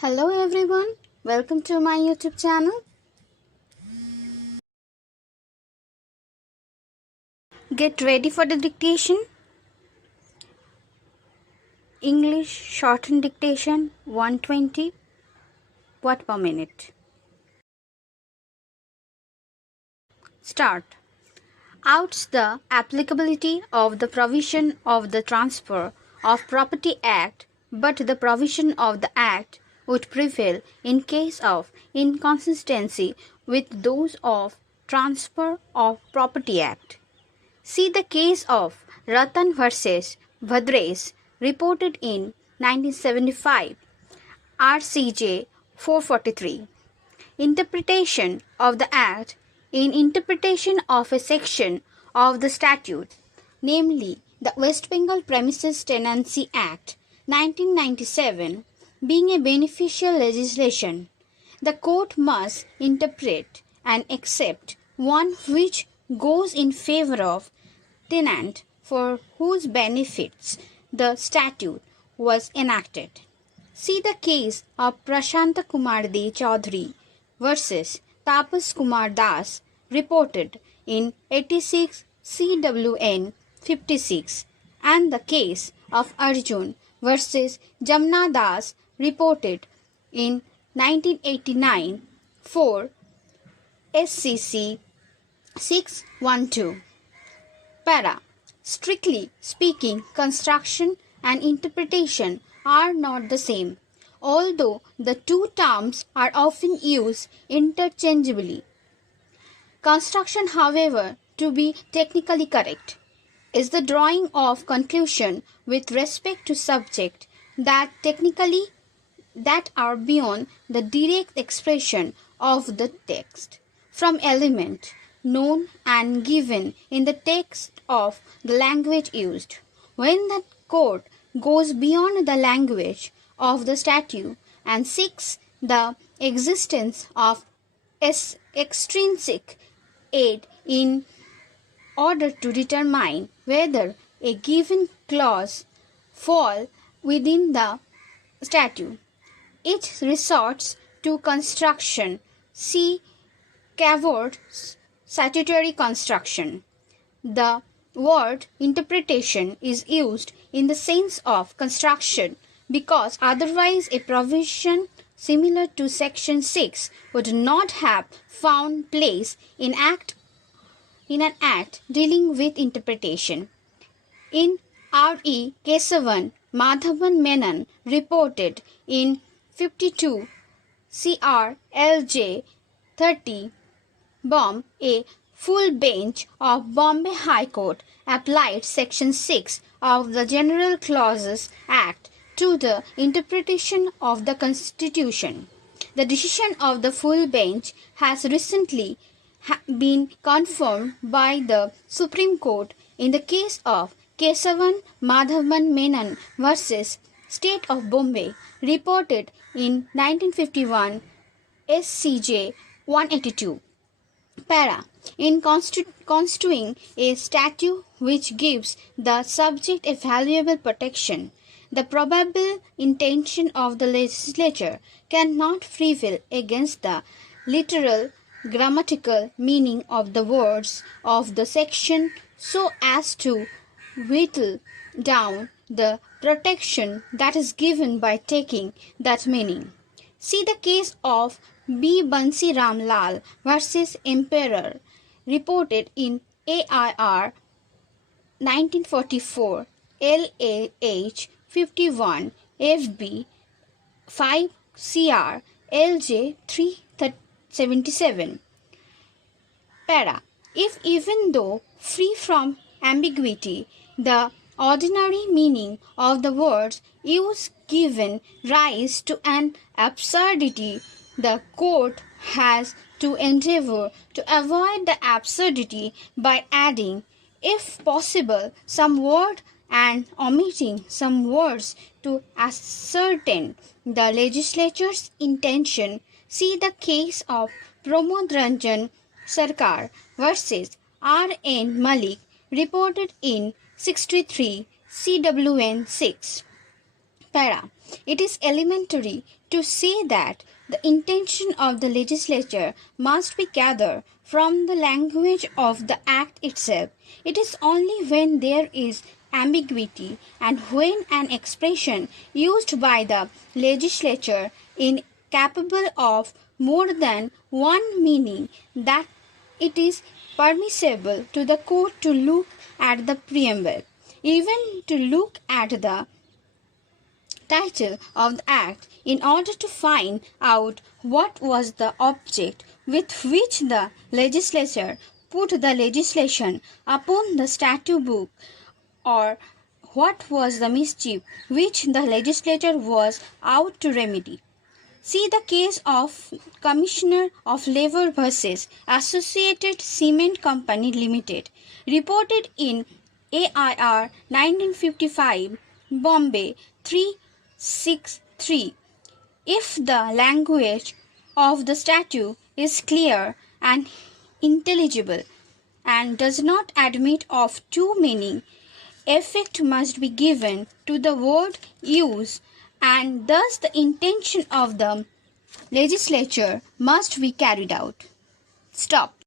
Hello everyone, welcome to my YouTube channel. Get ready for the dictation. English shortened dictation 120 word per minute. Start. Outs the applicability of the provision of the Transfer of Property Act, but the provision of the Act would prevail in case of inconsistency with those of Transfer of Property Act. See the case of Ratan versus Bhadres, reported in 1975, RCJ 443. Interpretation of the Act in interpretation of a section of the statute, namely the West Bengal Premises Tenancy Act 1997, being a beneficial legislation, the court must interpret and accept one which goes in favor of tenant for whose benefits the statute was enacted. See the case of Prashanta Kumar De Chaudhary versus Tapas Kumar Das, reported in 86 CWN 56, and the case of Arjun versus Jamna Das, reported in 1989 for SCC 612. Para. Strictly speaking, construction and interpretation are not the same, although the two terms are often used interchangeably. Construction, however, to be technically correct, is the drawing of conclusion with respect to subject that are beyond the direct expression of the text from element known and given in the text of the language used. When the court goes beyond the language of the statute and seeks the existence of extrinsic aid in order to determine whether a given clause fall within the statute, it resorts to construction. See Cavort's statutory construction. The word interpretation is used in the sense of construction because otherwise a provision similar to Section 6 would not have found place in an act dealing with interpretation. In R.E. Kesavan Madhavan Menon, reported in 52 CR LJ 30, Bomb, a full bench of Bombay High Court applied Section 6 of the General Clauses Act to the interpretation of the Constitution. The decision of the full bench has recently been confirmed by the Supreme Court in the case of Kesavan Madhavan Menon versus State of Bombay, reported in 1951 SCJ 182. Para. In constituting a statute which gives the subject a valuable protection, the probable intention of the legislature cannot prevail against the literal grammatical meaning of the words of the section so as to whittle down the protection that is given by taking that meaning. See the case of B. Bansi Ram Lal versus Emperor, reported in AIR 1944 LAH 51 FB 5 CR LJ 377. Para. If even though free from ambiguity, the ordinary meaning of the words used given rise to an absurdity, the court has to endeavor to avoid the absurdity by adding, if possible, some word and omitting some words to ascertain the legislature's intention. See the case of Pramod Ranjan Sarkar versus R.N. Malik, reported in 63 CWN 6. Para. It is elementary to say that the intention of the legislature must be gathered from the language of the act itself. It is only when there is ambiguity and when an expression used by the legislature is capable of more than one meaning that it is permissible to the court to look at the preamble, even to look at the title of the act in order to find out what was the object with which the legislature put the legislation upon the statute book, or what was the mischief which the legislature was out to remedy. See the case of Commissioner of Labor versus Associated Cement Company Limited, reported in AIR 1955, Bombay 363. If the language of the statute is clear and intelligible and does not admit of two meanings, effect must be given to the word used, and thus the intention of the legislature must be carried out. Stop.